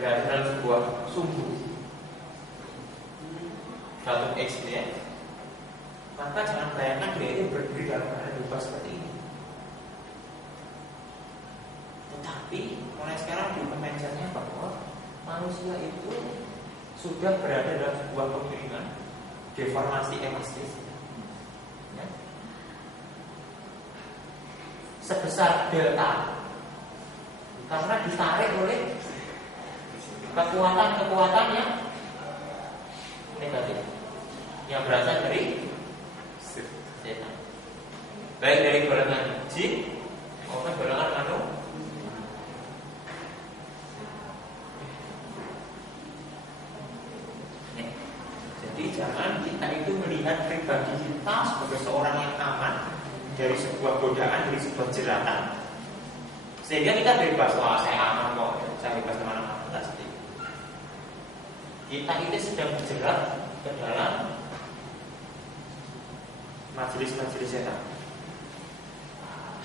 berada dalam sebuah sumbu dalam X ya, maka jangan bayangkan dia itu berdiri dalam keadaan bebas seperti ini. Tetapi mulai sekarang dimensinya bahwa manusia itu sudah berada dalam sebuah kemiringan deformasi elastis ya, sebesar delta karena ditarik oleh kekuatan yang negatif yang berasal dari setan, baik dari golongan jin maupun golongan manusia. Jadi jangan kita itu melihat pribadi kita sebagai seorang yang aman dari sebuah godaan, dari sebuah jeratan, sehingga kita bebas, wah saya aman kok, saya bebas kemana-mana. Enggak seperti itu. Kita itu sedang berjerat ke dalam majelis-majelis setan,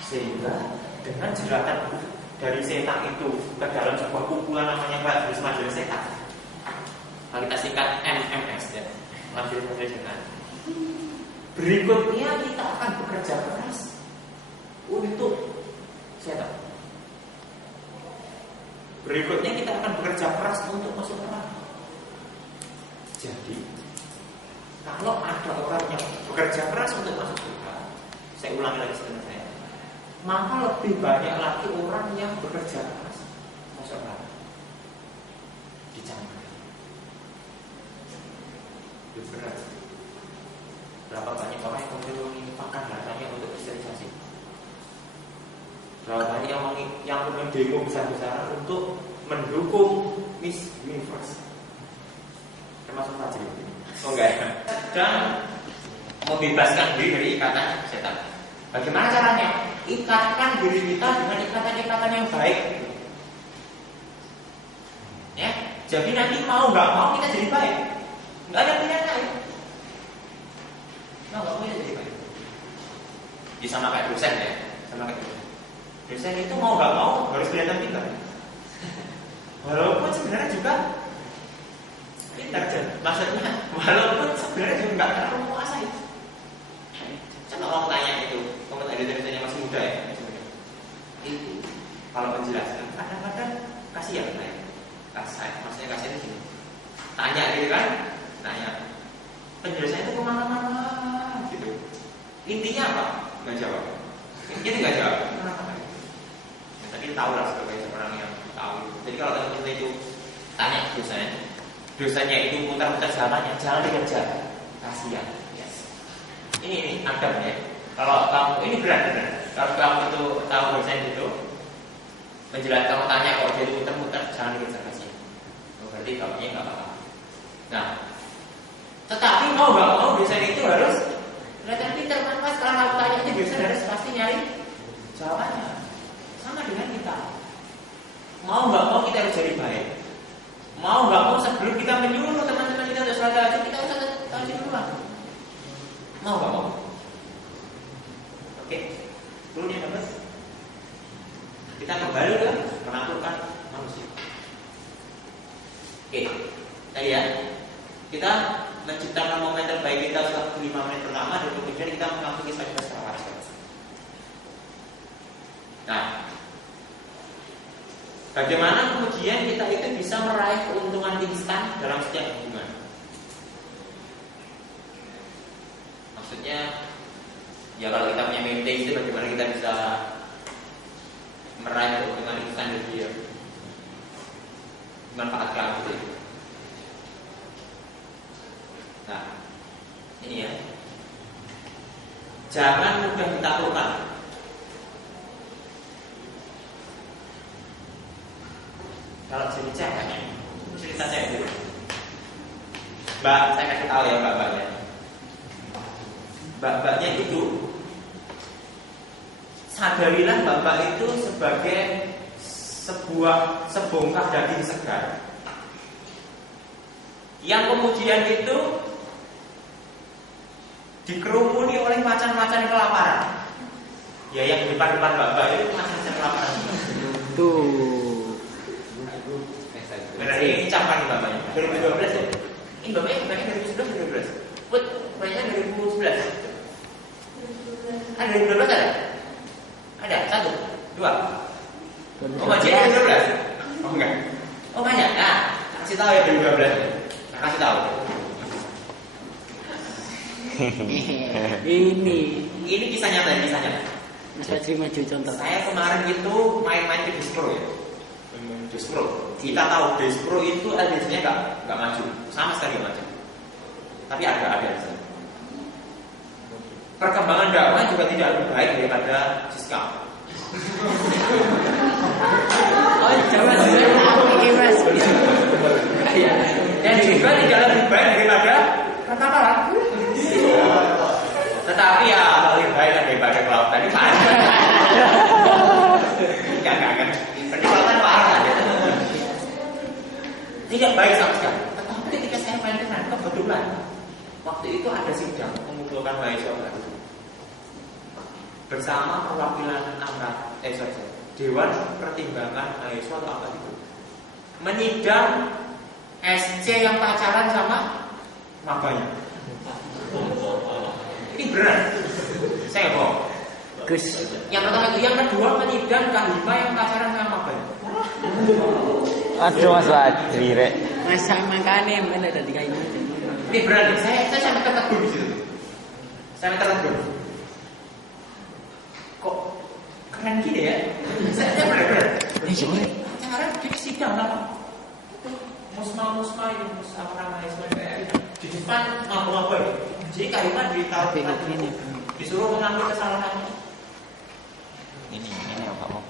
sehingga dengan jeratan dari setan itu ke dalam sebuah kumpulan namanya majelis-majelis setan, kita singkat MMS ya, majelis-majelis setan. Berikutnya kita akan bekerja keras untuk setan. Berikutnya kita akan bekerja keras untuk masuk neraka. Jadi kalau ada orang yang bekerja keras untuk masuk surga, saya ulangi lagi sebenarnya, maka lebih banyak lagi orang yang bekerja keras masuk neraka. Dicampur. Berat. Berapa banyak orang yang kemudian menginfakkan hartanya untuk sterilisasi? Berapa banyak yang kemudian demo besar-besaran untuk mendukung Miss Universe, termasuk Fajri? Oh enggak ya? Dan membebaskan diri dari ikatan setan. Bagaimana caranya? Ikatkan diri kita dengan ikatan-ikatan yang baik. Ya, jadi nanti mau nggak mau kita jadi baik. Nggak ada pilihan lain. Nggak mau kita jadi baik. Bisa sama kayak dosen ya, sama kayak dosen. Dosen itu mau nggak mau harus kelihatan pintar. Walaupun sebenarnya juga pintar aja. Maksudnya walaupun sebenarnya juga nggak terlalu menguasai. Coba kalau tanya itu, kamu tadi dosennya masih muda ya. Itu kalau menjelaskan kadang-kadang kasihan ya. Maksudnya kasihan di sini. Tanya gitu kan? Tanya. Penjelasannya itu kemana-mana gitu. Intinya apa? Nggak jawab. Intinya nggak jawab. Ya, tapi tahu lah sebagai seorang yang tahu. Jadi kalau kita itu tanya dosanya itu putar-putar jawabannya, jangan dikerja. Kasihan. Yes. Ini adabnya. Kalau kamu ini berat. Kalau kamu itu tahu dosen itu menjelaskan, kamu tanya kok jadi putar-putar, jangan dikerja. Kasihan. Berarti kamunya nggak apa-apa. Nah, tetapi mau nggak mau dosen itu harus kelihatan pintar, kan? Setelah kamu tanya itu dosen harus pasti nyari jawabannya. Sama dengan kita. Mau nggak mau kita harus jadi baik. Mau nggak mau sebelum kita menyuruh teman-teman kita untuk sholat tahajud, kita harus tahu duluan. Mau nggak mau? Oke, turunnya dapat. Kita kembali ke menaklukkan manusia. Oke, tadi ya. Kita menciptakan momen terbaik kita selama 5 menit pertama, dan kemudian kita mengambil kisah secara waras. Nah, bagaimana kemudian kita itu bisa meraih keuntungan instan dalam setiap hubungan? Maksudnya, ya kalau kita punya mimpi itu bagaimana kita bisa meraih keuntungan instan dari dia? Manfaatkan itu. Nah, ini ya. Jangan mudah ditaklukkan. Kalau jadi ceweknya, cerita saya dulu. Mbak, saya kasih tahu ya mbak-mbaknya. Mbak-mbaknya itu, sadarilah mbak-mbak itu sebagai sebuah sebongkah daging segar yang kemudian itu dikerumuni oleh macan-macan kelaparan. Ya, yang di depan-depan mbak-mbak itu macan-macan kelaparan. Tuh. Benar ini campan nih bapaknya 2012 ya. Ini bapaknya kemarin 2011 2012. Put, bapaknya 2011. Ada 2012 ada? Ada, 1, 2. Oh, Majid 2012? Oh enggak. Oh banyak, nah kasih tahu ya 2012. Nah, kasih tahu. Ini kisah nyata. Mas Fajri maju contoh. Saya kemarin itu main-main di Dispro ya. Dispro. Kita tahu Dispro itu LDC-nya nggak maju, sama sekali nggak maju. Tapi ada di sana. Perkembangan dakwah juga tidak lebih baik daripada Siska. Oh, jangan ini Mas. Dan juga tidak lebih baik daripada kata-kata. Tetapi ya lebih baik daripada Cloud tadi Pak. Enggak. Berarti Cloud parah aja. Tidak baik sama sekali. Tetapi ketika saya main dengan kebetulan waktu itu ada sidang mengumpulkan mahasiswa baru bersama perwakilan Dewan Pertimbangan Mahasiswa atau apa itu menyidang SC yang pacaran sama mabanya. Ini benar. Saya bohong. Gus. Yang pertama itu, yang kedua menyidang K5 yang pacaran sama mabanya. Aduh Mas Fajri rek. Masa makane men ada di kayak gitu. Ini benar. Saya sampai tertegun di situ. Sampai tertegun. Kok keren gini ya? Saya benar-benar. Pacaran di sidang apa? Musma ini musyawarah mahasiswa di depan mabuk-mabuk. Jadi kalimat ditaruh ini disuruh mengakui kesalahannya. Ini apa mau?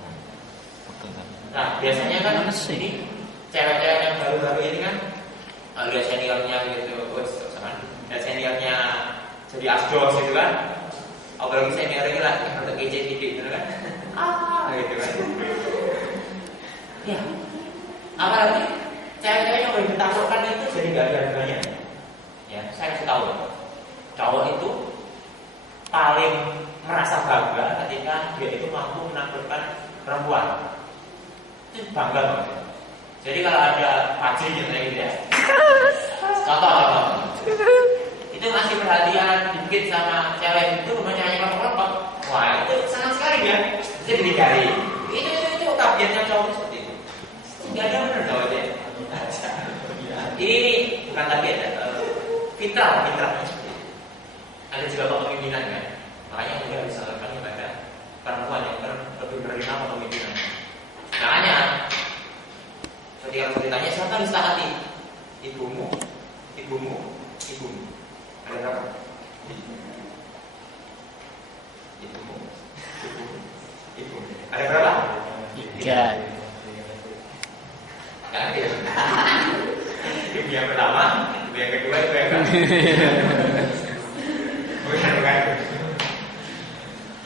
Nah biasanya kan ini cewek-cewek yang baru-baru ini kan lihat seniornya gitu, lihat seniornya jadi asdos gitu kan. Apalagi seniornya lagi untuk kece gitu kan. Gitu kan. Ya. Apalagi cewek-cewek yang boleh ditaklukkan itu jadi nggak ada harganya. Ya, saya kasih tahu. Cowok itu paling merasa bangga ketika dia itu mampu menaklukkan perempuan. Itu bangga banget. Jadi kalau ada Fajri gitu ya. Contoh. Itu masih perhatian dikit sama cewek itu rumahnya kelompok. Wah, itu senang sekali dia. Bisa dinikahi. Itu tabiatnya cowok seperti itu. Enggak ada benar cowoknya. Ini bukan tabiat ya. Fitrah seperti itu. Ada juga kepemimpinan kan. Makanya dia harus disalurkan kepada perempuan yang lebih menerima kepemimpinan. Makanya ketika ditanya siapa yang disepakati? Ibumu. Ada berapa? Ibumu. Ada berapa? 3. Kan dia. Ibu yang pertama, ibu yang kedua, ibu yang bukan.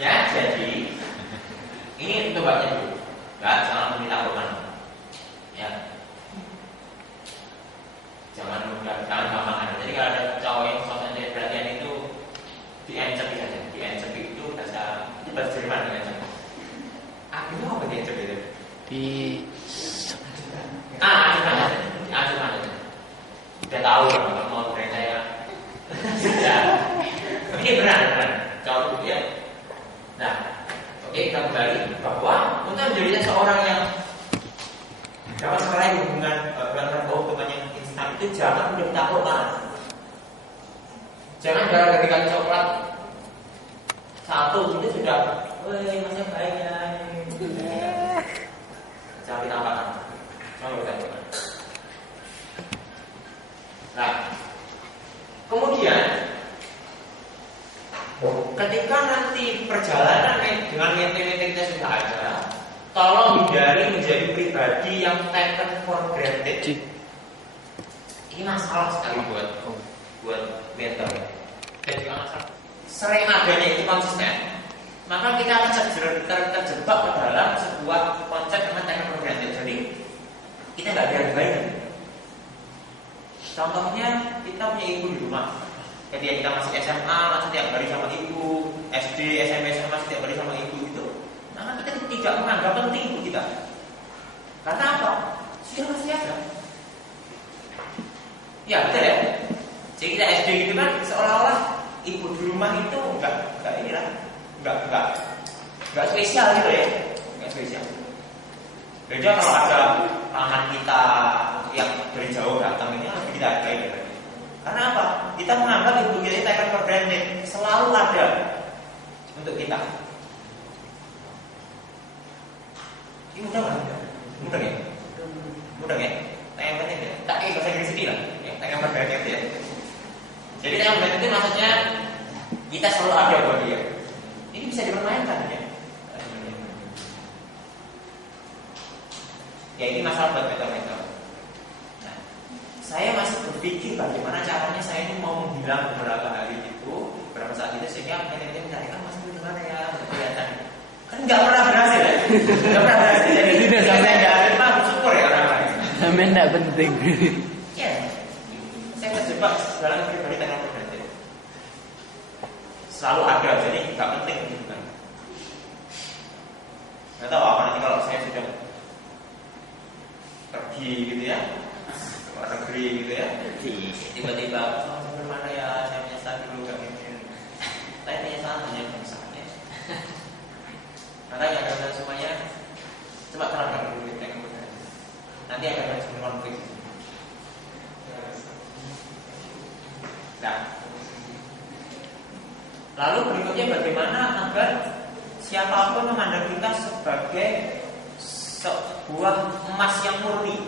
Ya, jadi ini untuk baca dulu. Jangan meminta korban. Ya. Jangan gampang. Jadi kalau ada cowok yang sosok perhatian itu diencep saja. Diencep itu bahasa Jerman diencep. Itu apa diencep itu? Acuh. Udah tahu kalau mau brand saya. Ya. Ini benar. Cowok itu ya. Nah, oke kita kembali bahwa untuk menjadi seorang yang dapat meraih hubungan hubungan yang instan itu jangan mudah ditaklukkan. Jangan gara-gara dikasih coklat satu itu sudah, masih baik ya. Jangan ditampakkan. Nah, kemudian ketika nanti perjalanan dengan meeting kita sudah ada, tolong hindari menjadi pribadi yang taken for granted. Ini masalah sekali buat mentor. Dan juga masalah sering adanya itu konsisten. Maka kita akan terjebak ke dalam sebuah konsep yang taken for granted. Jadi kita nggak dihargai. Contohnya kita punya ibu di rumah. Ketika kita masih SMA, masih tiap hari sama ibu, SD, SMP, masih tiap hari sama ibu itu, maka kita tidak menganggap penting ibu kita. Karena apa? Sudah pasti ada. Ya betul ya. Jadi kita SD gitu kan seolah-olah ibu di rumah itu enggak inilah, enggak spesial gitu ya, enggak spesial. Beda kalau ada tangan kita yang dari jauh datang ini harus kita hargai. Karena apa? Kita menganggap ibu kita akan for granted, selalu ada untuk kita. Ini mudah nggak? Mudah ya? Mudah ya? Tanya penting ya? Tak kayak bahasa Inggris sedih lah. Ya, tanya for granted ya. Jadi tanya for granted itu maksudnya kita selalu ada buat dia. Ini bisa dipermainkan ya. Ya ini masalah buat meter-meter. Nah, saya masih berpikir bagaimana caranya saya ini mau menghilang beberapa hari itu, beberapa saat itu sehingga meter-meter mencarikan masih di mana ya, kelihatan. Kan nggak pernah berhasil ya, nggak pernah berhasil. Jadi Sudah sampai nggak ada bersyukur ya orang-orang. Sampai enggak penting. Ya, saya terjebak dalam pribadi tentang meter. Selalu ada, jadi nggak penting gitu kan. Nggak tahu apa nanti kalau saya sudah pergi gitu ya, keluar negeri gitu ya, tiba-tiba sampai mana ya, saya menyesal dulu gak gini. Saya menyesal hanya bangsanya. Makanya kalian semuanya coba terangkan dulu yang kemudian. Nanti akan ada konflik. Nah, lalu berikutnya bagaimana agar siapapun memandang kita sebagai sebuah emas yang murni.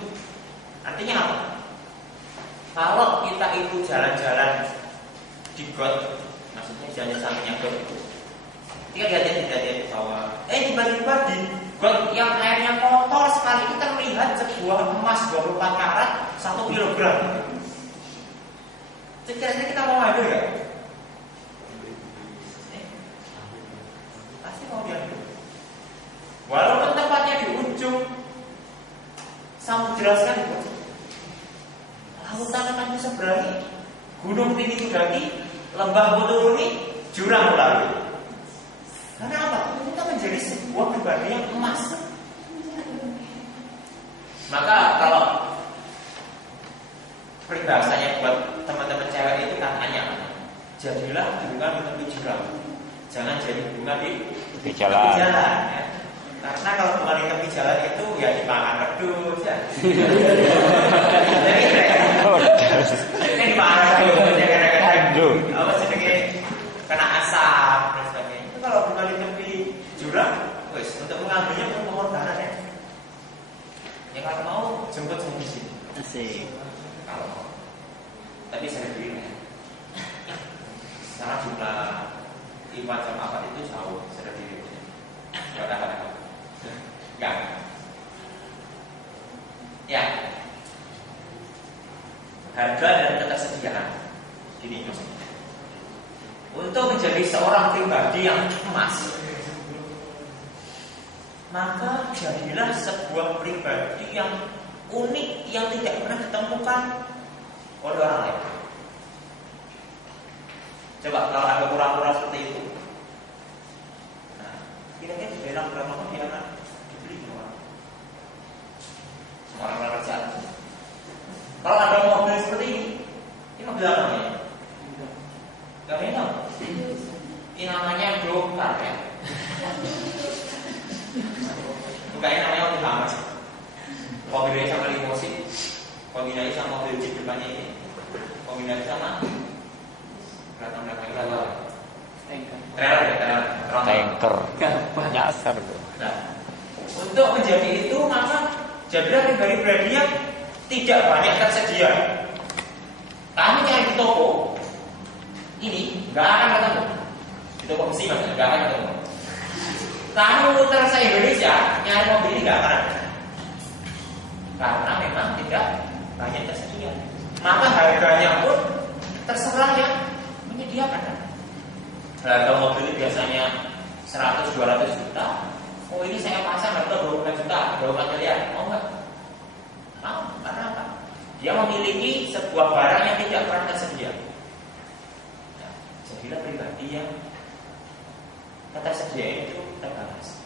Artinya apa? Kalau kita itu jalan-jalan di got, maksudnya jalan sampingnya got itu, ketika hati-hati di bawah, tiba-tiba di got yang airnya kotor sekali, kita melihat sebuah emas 24 karat 1 kilogram. Kira-kira kita mau ngadu ya? Pasti mau diambil. Walaupun tempatnya di ujung samudra sekali, lautan akan diseberangi, gunung tinggi didaki, lembah turuni, jurang melalui. Karena apa? Kita menjadi sebuah pribadi yang emas. Maka kalau peribahasanya buat teman-teman cewek itu katanya, jadilah bunga di tepi jurang, jangan jadi bunga di jalan. Ya. Karena kalau bunga di tepi jalan itu ya dimakan wedhus ya. Ini dimakan wedhus ya kadang-kadang. Apa sedikit kena asap dan sebagainya. Itu kalau bunga di tepi jurang, wes untuk mengambilnya perlu pengorbanan ya. Ya kalau mau jemput di sini. Asik. Kalau mau. Tapi saya beri ya. Sekarang jumlah iman sama apa itu jauh saya beri. Ya udah. Enggak. Ya. Harga dan ketersediaan. Ini maksudnya. Untuk menjadi seorang pribadi yang emas, maka jadilah sebuah pribadi yang unik yang tidak pernah ditemukan oleh orang lain. Coba kalau ada kura-kura seperti itu, nah, kira-kira di daerah berapa dia akan dibeli orang kerja. Kalau ada mobil seperti ini mobil apa namanya? Gak tahu. Ini namanya Gokar ya. Bukannya namanya mobil lama sih. Kombinasi sama limousine, kombinasi sama mobil jeep depannya ini, kombinasi sama belakang-belakang trailer. Tanker. Nyasar tuh. Nah, untuk menjadi itu maka jadilah pribadi yang tidak banyak tersedia. Kami cari di toko ini nggak akan ketemu. Di toko besi maksudnya nggak akan ketemu. Kami muter se Indonesia nyari mobil ini nggak akan ada. Karena memang tidak banyak tersedia. Maka harganya pun terserah yang menyediakan. Harga mobil ini biasanya 100-200 juta. Oh ini saya pasang harga 25 juta, 24 miliar. Mau nggak? Mau. Karena apa? Dia memiliki sebuah barang yang tidak pernah tersedia. Nah, jadilah pribadi yang ketersediaan itu terbatas.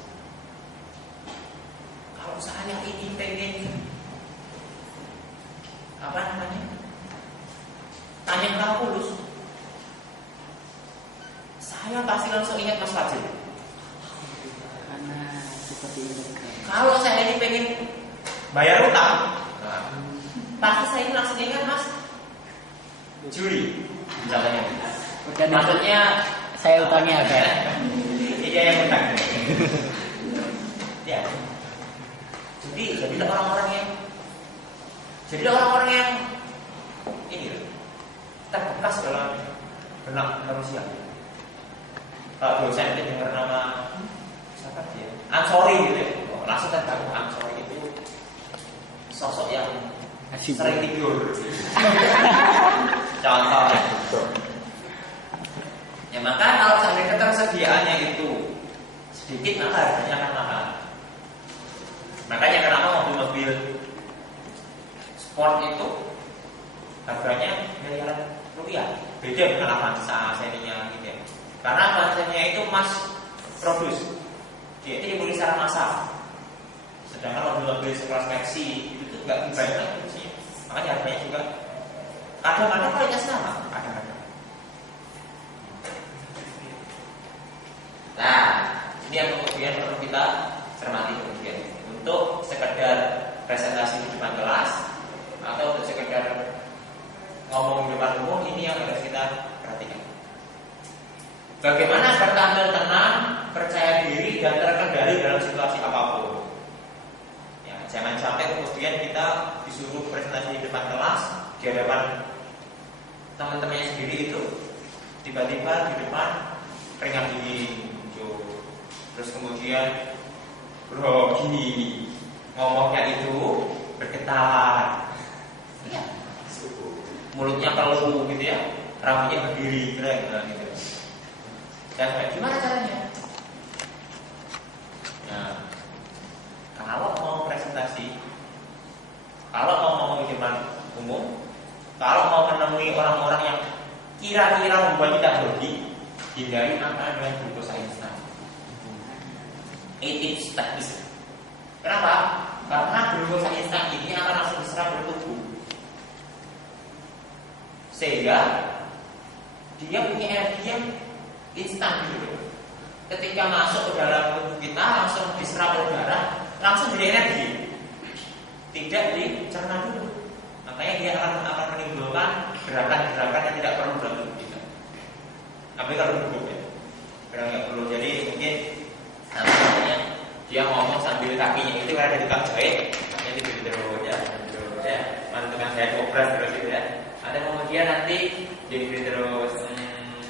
Kalau saya ini pengen apa namanya? Tanya kalkulus. Saya pasti langsung ingat Mas Fajil. Karena seperti integral. Kalau saya ini pengen bayar utang, nah, pasti saya ini langsung ingat Mas Juli, misalnya. Dan Maksudnya saya utangnya ada. Iya yang utang. Ya. Jadi orang-orang yang ini loh, terbekas dalam benak manusia. Kalau dosen itu dengar nama siapa dia? Ansori gitu ya. Langsung terbangun Ansori itu sosok yang sering tidur. Contoh. Ya maka kalau seandainya ketersediaannya itu sedikit maka harganya akan mahal. Makanya kenapa mobil-mobil sport itu harganya miliaran rupiah. Beda dengan Avanza serinya gitu ya. Karena Avanza-nya itu mass produce. Dia itu dibeli secara massal. Sedangkan mobil-mobil sekelas Maxi itu nggak dibayar produksinya. Makanya harganya juga kadang-kadang kualitas sama, kadang-kadang. Nah, ini yang kemudian perlu kita cermati kemudian. Untuk sekedar presentasi di depan kelas atau untuk sekedar ngomong di depan umum, ini yang harus kita perhatikan. Bagaimana bertampil tenang, percaya diri dan terkendali dalam situasi apapun. Ya, jangan sampai kemudian kita disuruh presentasi di depan kelas di hadapan teman-temannya sendiri itu tiba-tiba di depan keringat dingin muncul. Terus kemudian grogi, ngomongnya itu bergetar, ya. Mulutnya keluh gitu ya, rambutnya berdiri, keren gitu. Dan gimana caranya? Nah, kalau mau presentasi, kalau mau ngomong di depan umum, kalau mau menemui orang-orang yang kira-kira membuat kita grogi, hindari makanan dengan glukosa instan. Eat statis. Kenapa? Karena glukosa instan ini akan langsung diserap oleh tubuh, sehingga dia punya energi yang instan gitu. Ketika masuk ke dalam tubuh kita langsung diserap oleh darah, langsung jadi energi, tidak dicerna dulu. Makanya dia akan menimbulkan gerakan-gerakan yang tidak perlu dalam tubuh kita. Tapi kalau duduk ya, kadang nggak perlu. Jadi mungkin namanya dia ngomong sambil kakinya itu ada di tukang jahit, jadi terus ya, mana tukang jahit obras terus gitu ya. Ada kemudian nanti jadi terus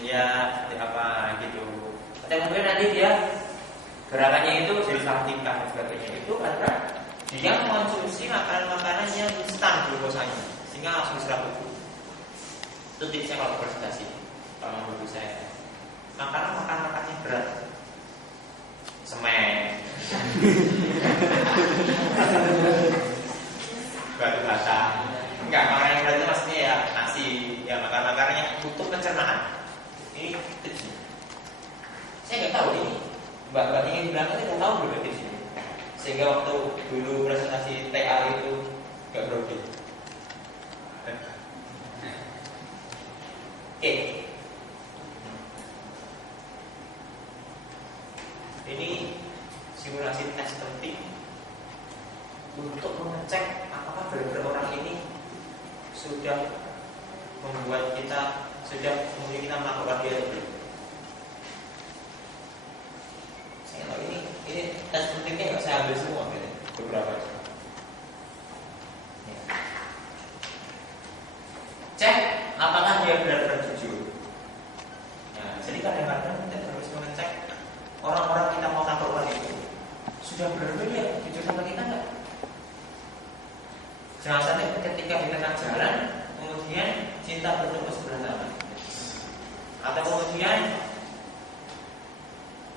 ya apa gitu. Ada kemudian nanti dia gerakannya itu jadi salah tingkah dan sebagainya. Itu karena dia mengonsumsi makanan-makanan yang instan glukosanya sehingga langsung diserap tubuh. Itu tipsnya kalau presentasi. Kalau menurut saya, makanannya berat, semen, batu bata. Enggak, makanan yang berat itu maksudnya ya nasi, ya makanan yang butuh pencernaan. Ini tipsnya. Saya nggak tahu ini, mbak-mbak ingin bilang itu nggak tahu belum tipsnya. Sehingga waktu dulu presentasi TA itu nggak grogi. Oke. Ini simulasi tes penting untuk mengecek apakah benar-benar orang ini sudah membuat kita, sudah kemudian kita melakukan dia atau belum. Saya tahu ini tes pentingnya nggak saya ambil semua gitu, beberapa. Ya. Cek apakah dia benar-benar jujur. Nah, jadi kadang-kadang kita harus mengecek orang-orang kita mau tampilkan itu sudah benar-benar dia jujur sama kita nggak? Jangan sampai ketika di tengah jalan kemudian cinta bertemu sebelah tangan, atau kemudian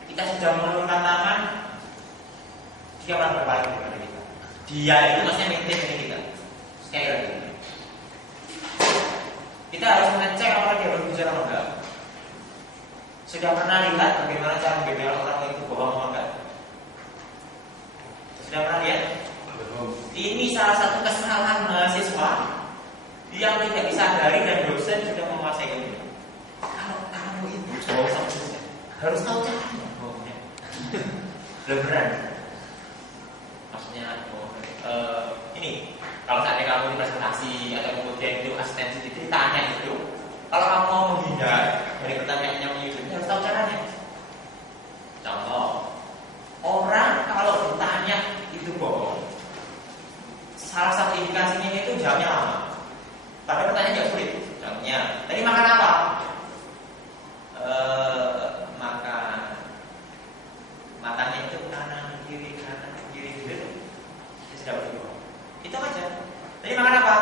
kita sudah menurunkan tangan dia malah berpaling kepada kita. Dia itu maksudnya maintain dengan kita. Sekali lagi, kita harus mengecek apakah dia berbicara atau enggak. Sudah pernah lihat bagaimana cara membela orang itu bohong atau enggak? Sudah pernah lihat? Ini salah satu kesalahan mahasiswa Dia tidak disadari dan dosen sudah menguasai ilmu. Kalau kamu itu bawa sama dosen, harus tahu caranya bawanya. Beneran. Maksudnya ini kalau saatnya kamu di presentasi atau kemudian itu asistensi ditanya itu, kalau kamu mau menghindar dari pertanyaan yang menyudutnya harus tahu caranya. Contoh, orang kalau ditanya itu bohong, salah satu indikasinya itu jawabnya lama. Padahal pertanyaan tidak sulit. Contohnya, tadi makan apa? Makannya itu kanan kiri gitu. Dia sudah berbohong. Itu aja. Tadi makan apa?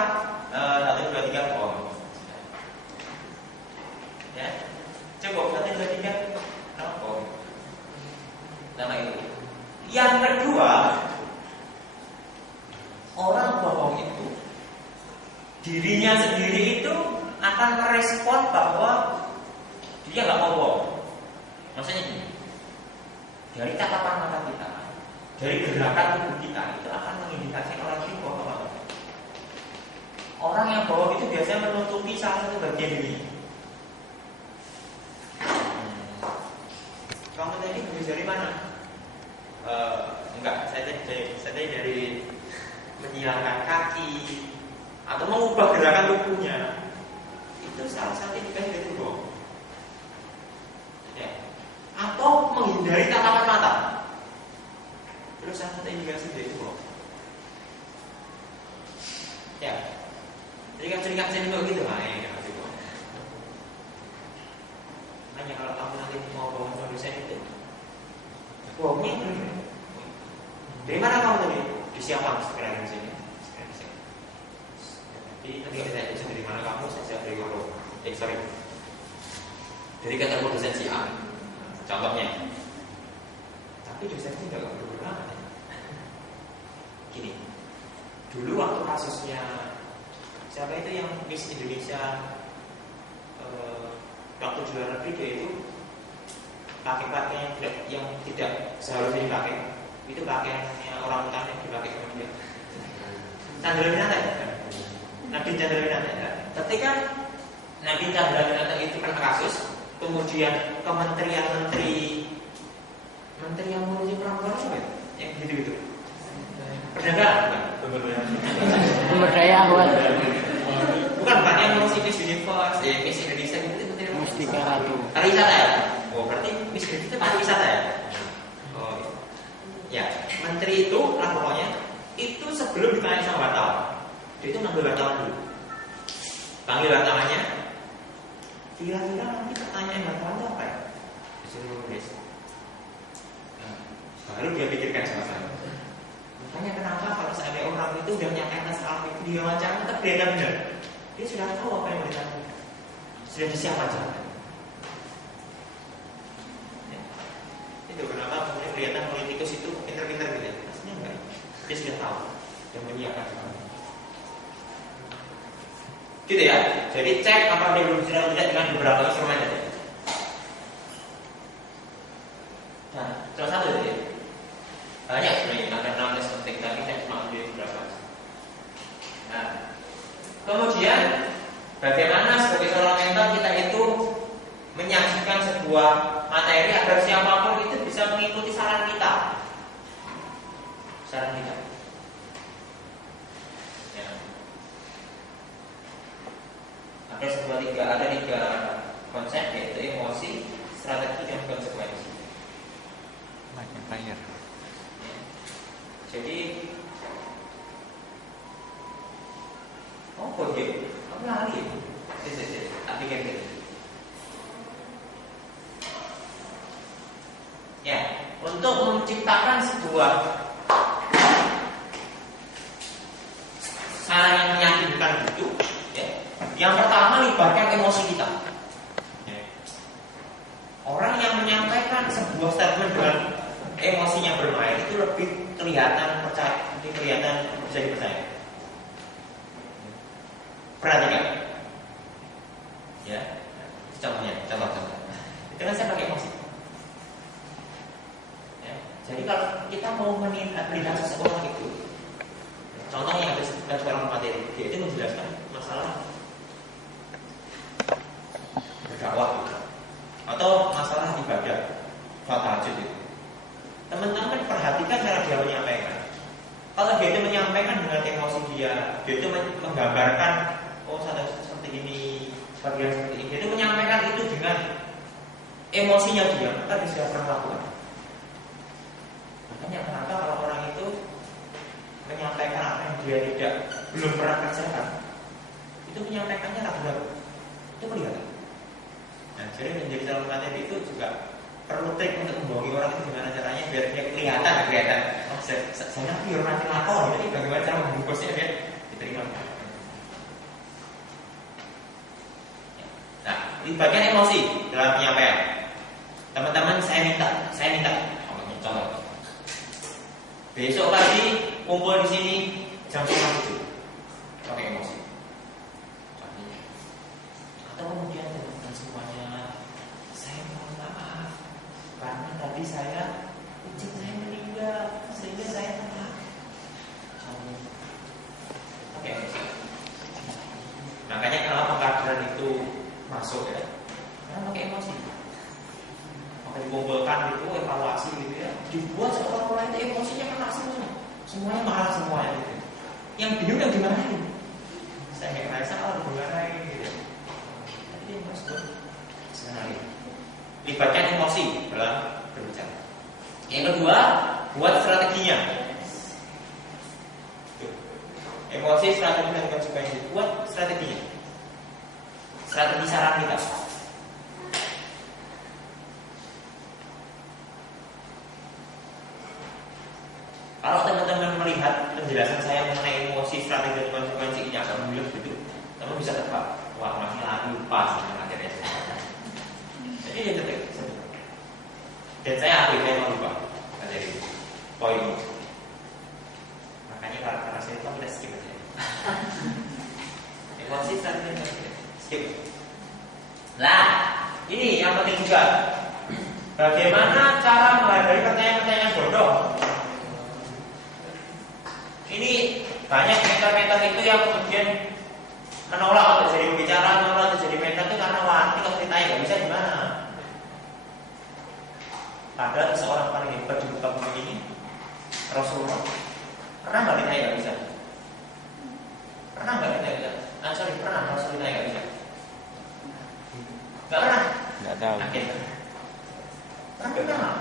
1, 2, 3 bohong. Ya, cukup 1, 2, 3 bohong. Nama itu. Yang kedua, orang bohong itu dirinya sendiri itu akan merespon bahwa dia nggak mau bohong. Maksudnya gini, dari tatapan mata kita, dari gerakan tubuh kita itu akan mengindikasikan orang itu bohong. Orang yang bohong itu biasanya menutupi salah satu bagian diri. Kamu tadi habis dari mana? Enggak, saya tadi dari menyilangkan kaki atau mengubah gerakan tubuhnya. Itu salah satu indikasi dari bohong. Ya. Atau menghindari tatapan mata. Terus salah satu indikasi dari bohong. Ya. Ceringat sendiri gitu lah, ya masih bohong. Hanya kalau kamu nanti mau bohong sama dosen itu, bohongnya itu. Dari mana kamu tadi? Di siapa sekarang di sini? Tapi saya bisa dari mana kamu? Saya dari Goro. Sorry. Dari ketemu dosen si A. Contohnya. Tapi dosen itu tidak perlu banget. Gini. Dulu waktu kasusnya siapa itu yang Miss Indonesia waktu di luar negeri dia itu pakai yang tidak seharusnya dipakai. Itu pakaiannya orang hutan yang dipakai sama dia. Chandra Winata ya? Nadine Chandra Winata ya? Ketika Nadine Chandra Winata itu kena kasus, kemudian kementerian menteri yang ngurusin perempuan apa ya? Yang gitu-gitu. Perdagangan bukan? Pemberdayaan. Bukan yang ngurusin Miss Universe, Miss Indonesia gitu. Mustika Ratu. Pariwisata ya? Oh berarti Miss Indonesia itu pariwisata ya? Ya, menteri itu lah pokoknya itu sebelum ditanya sama wartawan, dia itu ngambil wartawan dulu, panggil wartawannya, kira-kira nanti pertanyaan wartawan itu apa ya? Disuruh nulis. Baru dia pikirkan sama-sama. Makanya kenapa kalau seandainya orang itu sudah menyampaikan salah itu di wawancara tetap kelihatan benar, dia sudah tahu apa yang mau ditanya, sudah disiapkan jawaban. Itu kenapa kemudian kelihatan politikus itu pintar-pintar gitu ya? Aslinya enggak, dia sudah tahu dan menyiapkan semuanya. Gitu ya. Jadi cek apa dia belum sudah tidak dengan beberapa instrumen saja. Nah, salah satu ya. Banyak sebenarnya ada 16 penting, tapi saya cuma ambil beberapa. Nah, kemudian bagaimana sebagai seorang mentor kita itu menyaksikan sebuah materi agar siapapun itu bisa mengikuti saran kita. Saran kita. Ya. Ada tiga konsep, yaitu emosi, strategi, dan konsekuensi. Ya. Jadi, boleh, kamu lari. Tak pikir gitu. Ya, untuk menciptakan sebuah cara yang meyakinkan itu, ya, yang pertama libatkan emosi kita. Ya. Orang yang menyampaikan sebuah statement dengan emosinya bermain itu lebih kelihatan bisa dipercaya. Perhatikan, ya, contoh. Itu kan saya pakai emosi. Jadi kalau kita mau melihat seseorang itu, contohnya ada seorang materi, dia itu menjelaskan masalah menggambarkan oh saya seperti ini, sebagian seperti ini. Jadi menyampaikan itu dengan emosinya dia, maka dia sudah pernah lakukan. Makanya kenapa kalau orang itu menyampaikan apa yang dia belum pernah kerjakan, itu menyampaikannya ragu-ragu, itu kelihatan. Nah, jadi menjadi calon materi itu juga perlu trik untuk membohongi orang itu gimana caranya biar dia kelihatan. Oh, saya hormati lapor, jadi bagaimana cara membungkusnya biar diterima. Nah, libatkan emosi dalam penyampaian. Teman-teman, saya minta. Contoh. Besok pagi kumpul di sini jam 7. Pakai emosi. Atau kemudian teman-teman semuanya, saya mohon maaf karena tadi kucing saya meninggal sehingga saya telat. Pakai emosi. Makanya kalau pengkaderan itu masuk ya, karena pakai emosi. Maka dikumpulkan itu evaluasi gitu ya, dibuat seolah-olah itu emosinya kena semuanya marah semuanya gitu. Yang bingung yang dimarahin, saya nggak ngerasa dimarahin gitu. Tapi emosi sekali. Libatkan emosi dalam berbicara. Yang kedua, buat strateginya. Emosi, strategi dan konsekuensi. Buat strateginya. Strategi saran kita. Kalau teman-teman melihat penjelasan saya mengenai emosi, strategi dan konsekuensi ini akan bulat gitu, teman bisa tebak, wah masih lagi lupa sama materinya. Jadi dia detik. Dan saya akui saya mau lupa dari poin ini. Makanya karena saya lupa kita skip aja. Emosi, strategi dan konsekuensi skip. Nah, ini yang penting juga. Bagaimana cara menghadapi pertanyaan-pertanyaan bodoh? Ini banyak mentor-mentor itu yang kemudian menolak untuk jadi pembicara, menolak untuk jadi mentor itu karena nanti kalau ceritanya nggak bisa gimana. Padahal seorang paling hebat di muka bumi ini Rasulullah pernah nggak ditanya nggak bisa? Pernah nggak ditanya nggak? Pernah Rasul ditanya nggak bisa? Nggak pernah? Nggak tahu. Akhirnya pernah.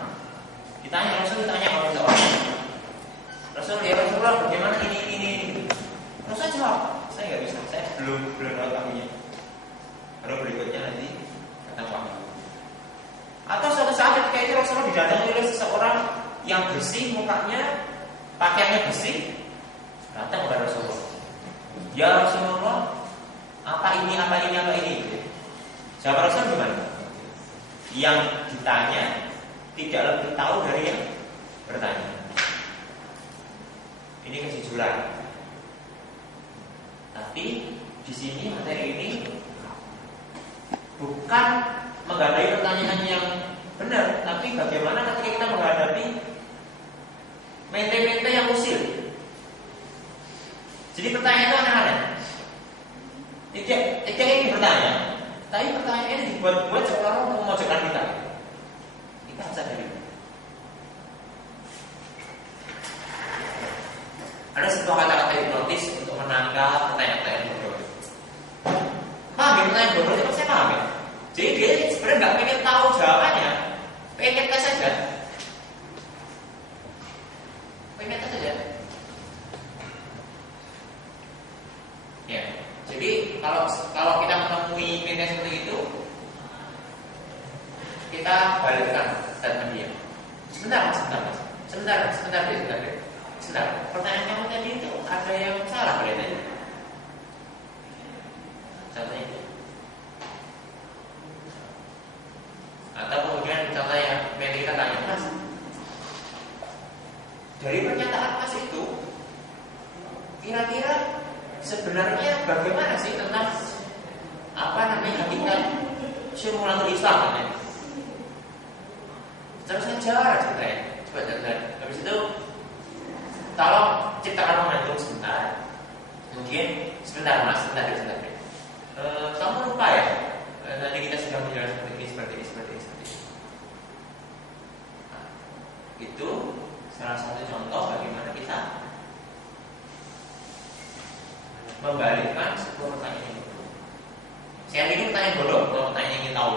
Ditanya Rasul, ditanya kalau seorang Rasul, ya Rasulullah bagaimana ini. Rasul jawab, saya nggak bisa, saya belum tahu tahunya. Baru berikutnya nanti datang wahyu. Atau suatu saat ketika itu Rasulullah didatangi oleh seseorang yang bersih mukanya, pakaiannya bersih, datang kepada Rasulullah. Ya Rasulullah, apa ini? Jawab Rasul gimana? Yang ditanya tidak lebih tahu dari yang bertanya. Ini kejujuran. Tapi di sini materi ini bukan menghadapi pertanyaan yang benar, tapi bagaimana ketika kita menghadapi mente-mente yang usil. Jadi pertanyaan itu aneh-aneh. Tidak ingin bertanya, tapi pertanyaannya dibuat-buat seolah-olah untuk memojokkan kita. Kita sadari. Ada sebuah kata-kata hipnotis untuk menangkal pertanyaan-pertanyaan bodoh. Paham ya pertanyaan bodoh itu saya paham ya. Jadi dia sebenarnya nggak pengen tahu jawabannya, pengen tes saja. Ya, jadi kalau kita menemui mente seperti itu, kita balikkan statement dia. Sebentar. Pertanyaan kamu tadi itu ada yang salah kelihatannya. Contohnya itu. Atau kemudian contohnya kita tanya, Mas, dari pernyataan Mas itu kira-kira sebenarnya bagaimana sih tentang hakikat syurulatul Islam namanya? Terus saya jawab ceritanya. Coba dengar. Habis itu tolong ciptakan momentum sebentar. Mungkin sebentar. Kamu lupa ya? Tadi kita sudah menjelaskan seperti ini. Nah, itu salah satu contoh bagaimana kita membalikkan sebuah pertanyaan yang bodoh. Saya ini pertanyaan bodoh, kalau pertanyaan yang tahu.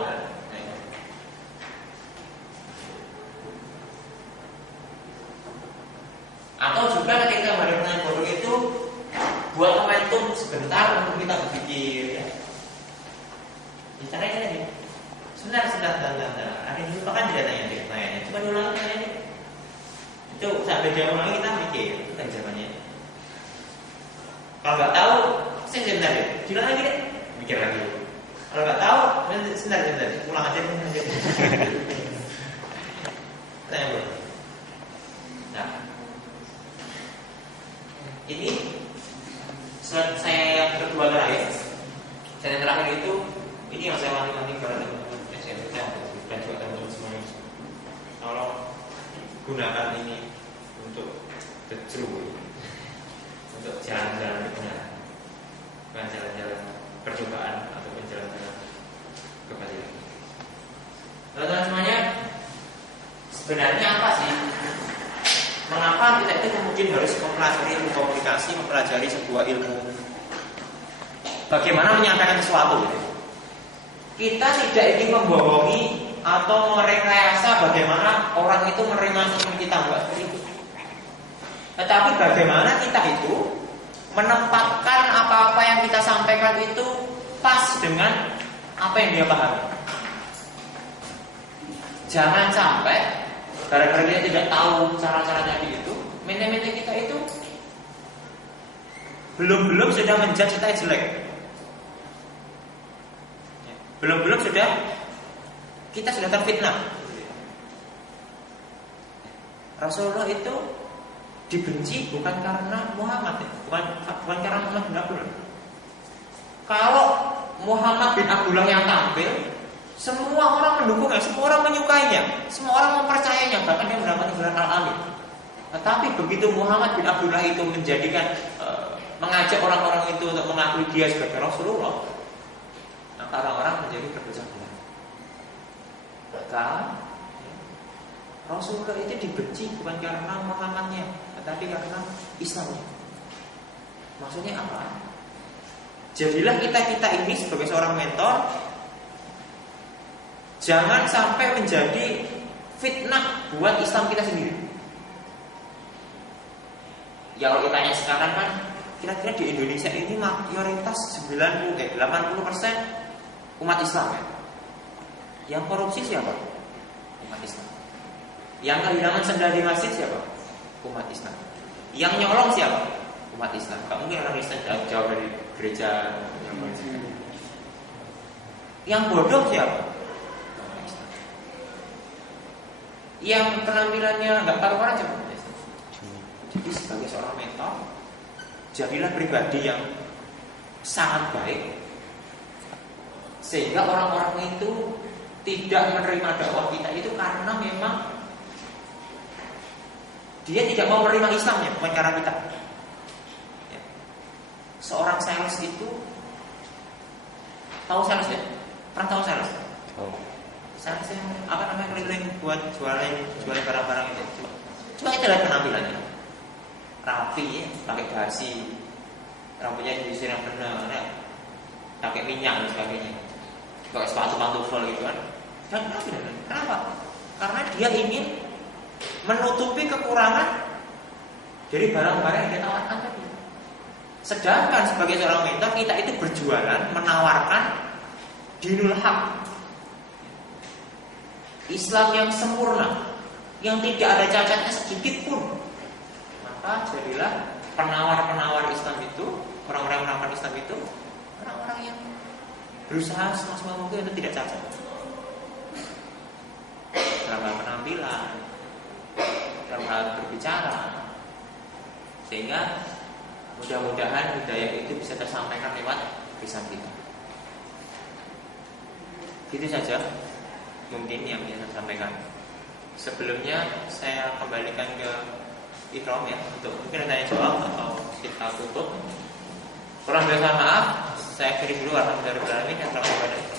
Atau juga ketika membalik pertanyaan bodoh itu buat momentum sebentar untuk kita berpikir. Ya. Caranya ini. Sebentar. Ada yang lupakan tidak tanya. Coba diulangi pertanyaannya. Itu sampai jawab lagi kita mikir tentang jawabannya. Kalau nggak tahu, sebentar deh. Diulang lagi deh. Mikir lagi. Kalau nggak tahu, sebentar. Ulang aja. Tanya gue. Nah, ini slide saya yang kedua terakhir. Slide yang terakhir itu ini yang saya wanti-wanti kepada teman-teman SMP dan juga teman-teman semuanya. Tolong gunakan ini untuk kecuru, untuk jalan-jalan benar, bukan jalan-jalan percobaan ataupun jalan-jalan kebalikan. Teman-teman semuanya, sebenarnya apa sih? Mengapa kita itu kemudian harus mempelajari ilmu komunikasi, mempelajari sebuah ilmu bagaimana menyampaikan sesuatu? Kita tidak ingin membohongi atau merekayasa bagaimana orang itu menerima yang kita buat seperti itu. Tetapi bagaimana kita itu menempatkan apa-apa yang kita sampaikan itu pas dengan apa yang dia pahami. Jangan sampai gara-gara dia tidak tahu cara-caranya itu, mente-mente kita itu belum sudah menjudge kita jelek. Belum sudah kita sudah terfitnah. Rasulullah itu dibenci bukan karena Muhammad, bukan karena Muhammad bin Abdullah. Kalau Muhammad bin Abdullah yang tampil, semua orang mendukungnya, semua orang menyukainya, semua orang mempercayainya, bahkan dia mendapatkan gelar Al-Amin. Tetapi begitu Muhammad bin Abdullah itu mengajak orang-orang itu untuk mengakui dia sebagai Rasulullah, maka orang-orang menjadi berpecah belah. Maka Rasulullah itu dibenci bukan karena Muhammadnya, tetapi karena Islamnya. Maksudnya apa? Jadilah kita ini sebagai seorang mentor, jangan sampai menjadi fitnah buat Islam kita sendiri. Ya kalau ditanya sekarang kan, kira-kira di Indonesia ini mayoritas 80% umat Islam ya. Yang korupsi siapa? Umat Islam. Yang kehilangan sendal di masjid siapa? Umat Islam. Yang nyolong siapa? Umat Islam. Gak mungkin orang Islam jauh dari gereja. Yang bodoh siapa? Umat Islam. Yang penampilannya gak karuan siapa? Jadi sebagai seorang mentor, jadilah pribadi yang sangat baik, sehingga orang-orang itu tidak menerima dakwah kita itu karena memang dia tidak mau menerima Islamnya, bukan karena kita. Ya. Seorang sales itu tahu sales ya? Pernah tahu sales? Oh. Sales yang apa namanya keliling buat jualan barang-barang itu. Coba kita lihat penampilannya, rapi ya, pakai dasi, rambutnya disisir yang benar, ya. Pakai minyak dan sebagainya, pakai sepatu pantufel gitu kan. Dan kenapa? Karena dia ingin menutupi kekurangan dari barang-barang yang dia tawarkan tadi. Sedangkan sebagai seorang mentor, kita itu berjualan, menawarkan dinul haq, Islam yang sempurna, yang tidak ada cacatnya sedikit pun. Maka jadilah penawar-penawar Islam itu, orang-orang menawar Islam itu, orang-orang yang berusaha semaksimal mungkin untuk tidak cacat dalam hal penampilan, dalam hal berbicara, sehingga mudah-mudahan hidayah itu bisa tersampaikan lewat lisan kita. Itu saja mungkin yang bisa saya sampaikan. Sebelumnya saya kembalikan ke Ikram ya, untuk mungkin tanya jawab atau kita tutup. Kurang lebih maaf, saya akhiri dulu. Alhamdulillah, assalamualaikum warahmatullahi wabarakatuh.